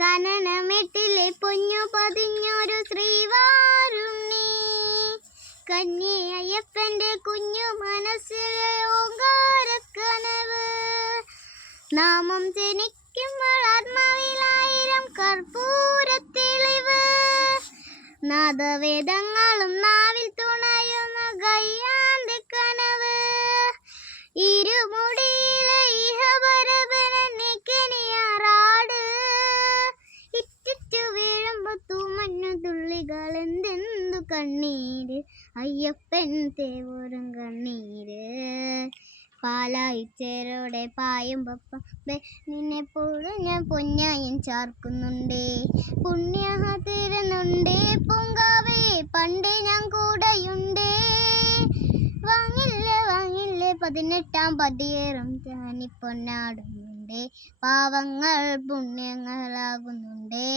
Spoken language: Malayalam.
കനനമെട്ടിലെ പൊന്നു പതിഞ്ഞൊരു ശ്രീവാരുണ്ണി, കന്നി അയ്യപ്പന്റെ കുഞ്ഞു മനസ്സിലെ ഓങ്കാരക്കനവ്, നാമം ജനിക്കുമ്പോൾ ആത്മാവിലായിരം കർപ്പൂരത്തെളിവ്, നാദവേദങ്ങളും നാവിൽ തുണയുന്ന ഗയ്യാന്റെ കനവ്, ഇരുമുടിയിലെ ഇഹപരപരനിക്കനിയാറാട്, ഇറ്റിറ്റു വീഴുമ്പോ തൂമഞ്ഞു തുള്ളികൾ എന്തെന്തു കണ്ണീര്, അയ്യപ്പൻ തേവൂരും കണ്ണീര്, പാലായിച്ചേരോടെ പായുമ്പൊപ്പം നിന്നെ പോലും ഞാൻ പൊന്നായും ചാർക്കുന്നുണ്ടേ, പുണ്യഹ തീരുന്നുണ്ടേ പൂങ്കാവയെ പണ്ട് ഞാൻ കൂടെയുണ്ടേ, വാങ്ങില്ലേ വാങ്ങില്ലേ 18-ാം പടിയേറും ഞാനിപ്പൊന്നാടുന്നുണ്ടേ, പാവങ്ങൾ പുണ്യങ്ങളാകുന്നുണ്ടേ.